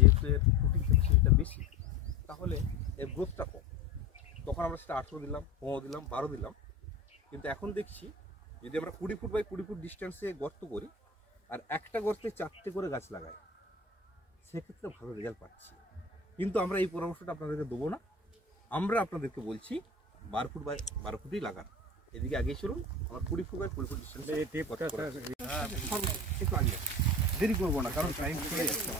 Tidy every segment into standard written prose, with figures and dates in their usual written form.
যেহেতু এর ফুটিং ক্যাপাসিটিটা বেশি, তাহলে এর গ্রোথটা কম। তখন আমরা সেটা 18 দিলাম, 15 দিলাম, 12 দিলাম। কিন্তু এখন দেখছি যদি আমরা 20 ফুট বাই 20 ফুট ডিস্টেন্সে গর্ত করি আর একটা গর্তে 4টে করে গাছ লাগাই, সেক্ষেত্রে ভালো রেজাল্ট পাচ্ছি। কিন্তু আমরা এই পরামর্শটা আপনাদেরকে দেবো না, আমরা আপনাদেরকে বলছি 12 ফুট বাই 12 ফুটই লাগান। এদিকে আগে চলুন, আমার 20 ফুট বাই 20 ফুট ডিস্টেন্সে একটু আগে দেরি করবো না, কারণ টাইম চলে যাচ্ছে।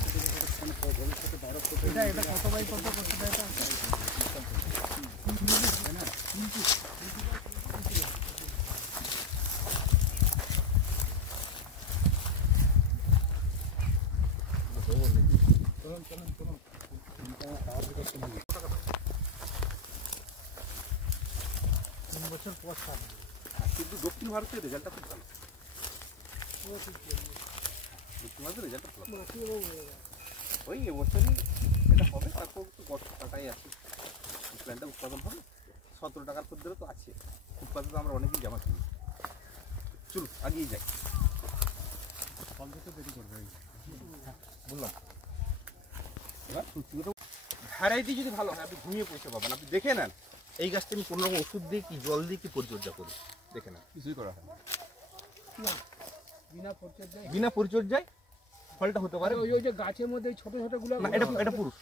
এটা কত বাই কত করতে দেয় এটা? বছর পর কিন্তু দক্ষিণ ভারতের রেজাল্টটা খুব ভালো। দক্ষিণ ভারতের রেজাল্টটা ভালো, ওই এবছরই এটা হবে। তারপর একটু গর্ত কাটাই আছে, প্ল্যানটা উৎপাদন হবে। 17 টাকার পদ্ধতি তো আছে, উৎপাদন আমরা অনেকেই জমা কিনি। চলুন আগিয়ে যাই, দেরি করবে বললাম। এবার সত্যি কথা, ভ্যারাইটি যদি ভালো হয় আপনি ঘুমিয়ে পয়সা পাবেন। আপনি দেখে নেন এই গাছটা আমি কোনো রকম ওষুধ দিয়ে কি জল দিয়ে কি পরিচর্যা করি, দেখে নেন কিছুই করা হয় না, বিনা পরিচর্যায় ফলটা হতে পারে। ওই যে গাছের মধ্যে ছোট ছোট গুলো না, এটা পুরুষ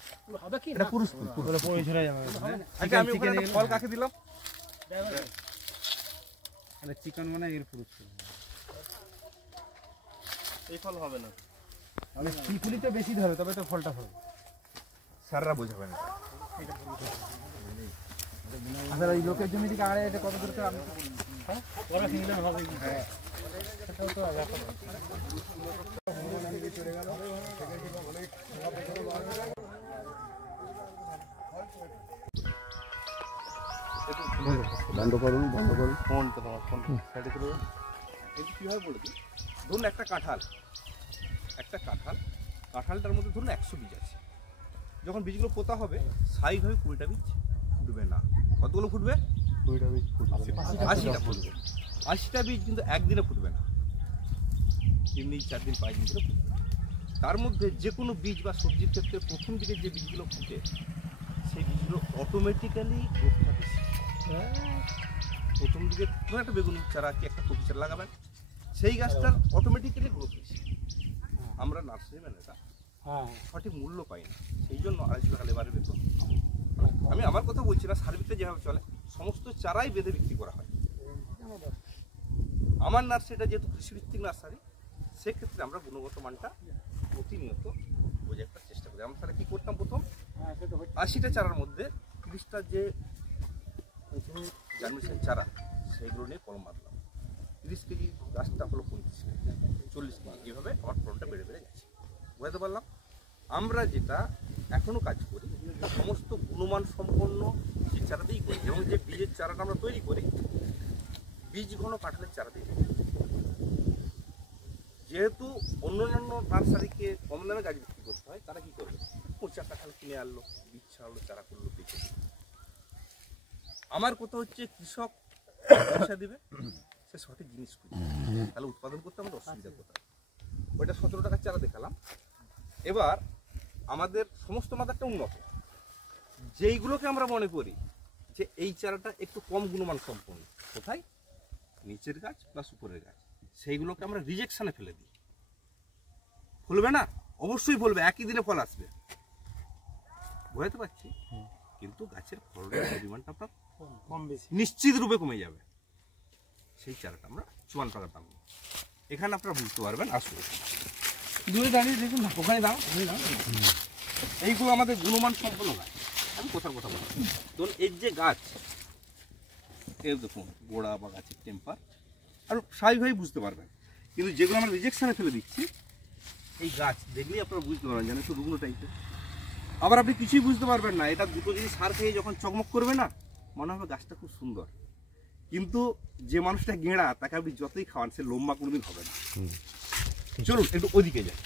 হবে কি? এটা পুরুষ ফুল। আচ্ছা, আমি ওখানে একটা ফল কাকে দিলাম? আরে চিকন মানে এর পুরুষ ফুল, এই ফল হবে না। মানে কি ফুলই তো বেশি ধরে, তবে তো ফলটা হবে। স্যাররা বোঝাবেন না। আচ্ছা, এই লোকের জমি থেকে আড়ে এটা কত দূর করে আমি হ্যাঁ ওরা কিনলে হবে। হ্যাঁ সেটাও তো ব্যাপার। চলে গেল বন্ধ করুন ফোনটা, তোমার ফোন সাইডে করে এটি কীভাবে বলে দিই। ধরুন একটা কাঁঠালটার মধ্যে ধরুন 100 বীজ আছে। যখন বীজগুলো পোতা হবে স্বাভাবিকভাবে 20টা বীজ ফুটবে না। কতগুলো ফুটবে? 20টা বীজ ফুটবে, 80টা ফুটবে। 80টা বীজ কিন্তু একদিনে ফুটবে না, 3 দিন 4 দিন 5 দিন ধরে ফুটবে। তার মধ্যে যে কোনো বীজ বা সবজির ক্ষেত্রে প্রথম দিকে যে বীজগুলো ফুটে সেই বীজগুলো অটোমেটিক্যালি গ্রোথটা বেশি। প্রথম দিকে ধরুন একটা বেগুন চারা কি একটা কপি চারা লাগাবেন, সেই গাছটার অটোমেটিক্যালি গ্রোথ বেশি। আমরা নার্সারি ম্যানেরা সঠিক মূল্য পাই না, সেই জন্য 250 টাকা লেবারের বেতন। আমি আমার কথা বলছি না, সার্ভিসে যেভাবে চলে সমস্ত চারাই বেঁধে বিক্রি করা হয়। আমার নার্সারিটা যেহেতু কৃষিভিত্তিক নার্সারি, সেক্ষেত্রে আমরা গুণগত মানটা প্রতিনিয়ত বোঝার একটা চেষ্টা করি। আমরা তাহলে কী করতাম, প্রথম 80টা চারার মধ্যে 30টা যে জার্মিনেশন চারা সেইগুলো নিয়ে কলম বাঁধলাম। 30 কেজি গাছটা হলো 35 কেজি, 40 কেজি, এইভাবে আমার ফলনটা বেড়ে বেড়ে গেছে। বুঝতে পারলাম। আমরা যেটা এখনও কাজ করি সমস্ত গুণমান সম্পন্ন যে চারাতেই করি, এবং যে বীজের চারাটা আমরা তৈরি করি বীজ ঘন কাঁঠালের চারা দিয়ে। যেহেতু অন্যান্য নার্সারিকে কম দামে গাছ বিক্রি করতে হয়, তারা কি করবে, 4 কাঁঠাল কিনে আনলো, বীজ ছাড়লো, চারা করলো, বেঁচে দিল। আমার কথা হচ্ছে কৃষক পয়সা দিবে, সে সঠিক জিনিস খুঁজবে, তাহলে উৎপাদন করতে আমাদের অসুবিধা কোথায়? ওইটা 17 টাকার চারা দেখালাম। এবার আমাদের সমস্ত মাদারটা উন্নত, যেইগুলোকে আমরা মনে করি যে এই চারাটা একটু কম গুণমান সম্পন্ন, কোথায়, নিচের গাছ প্লাস উপরের গাছ, সেইগুলোকে আমরা রিজেকশনে ফেলে দিই। ফলবে না, অবশ্যই ফলবে, একই দিনে ফল আসবে, বুঝতে পারছি, কিন্তু গাছের ফলনের পরিমাণটা আপনার কম বেশি নিশ্চিত রূপে কমে যাবে। সেই চারাটা আমরা 54 টাকা দাম। এখানে আপনারা বুঝতে পারবেন। আসলে দূরে দাঁড়িয়ে দেখুন না, ওখানে দাও, এইগুলো আমাদের গুণমান সম্পন্ন গাছ। আমি কোথার কথা বলছি, ধরুন এর যে গাছ, এর দেখুন গোড়া বা গাছের টেম্পার আর স্বাভাবিকভাবেই বুঝতে পারবেন। কিন্তু যেগুলো আমরা রিজেকশনে ফেলে দিচ্ছি, এই গাছ দেখলেই আপনারা বুঝতে পারবেন যেন একটু রুগ্ন টাইপের। আবার আপনি কিছুই বুঝতে পারবেন না, এটা দুটো জিনিস সার খেয়ে যখন চকমক করবে না, মনে হবে গাছটা খুব সুন্দর। কিন্তু যে মানুষটা গেঁড়া, তাকে আপনি যতই খাওয়ান সে লম্বা কোনোদিন হবে না। চলুন একটু ওদিকে যাই।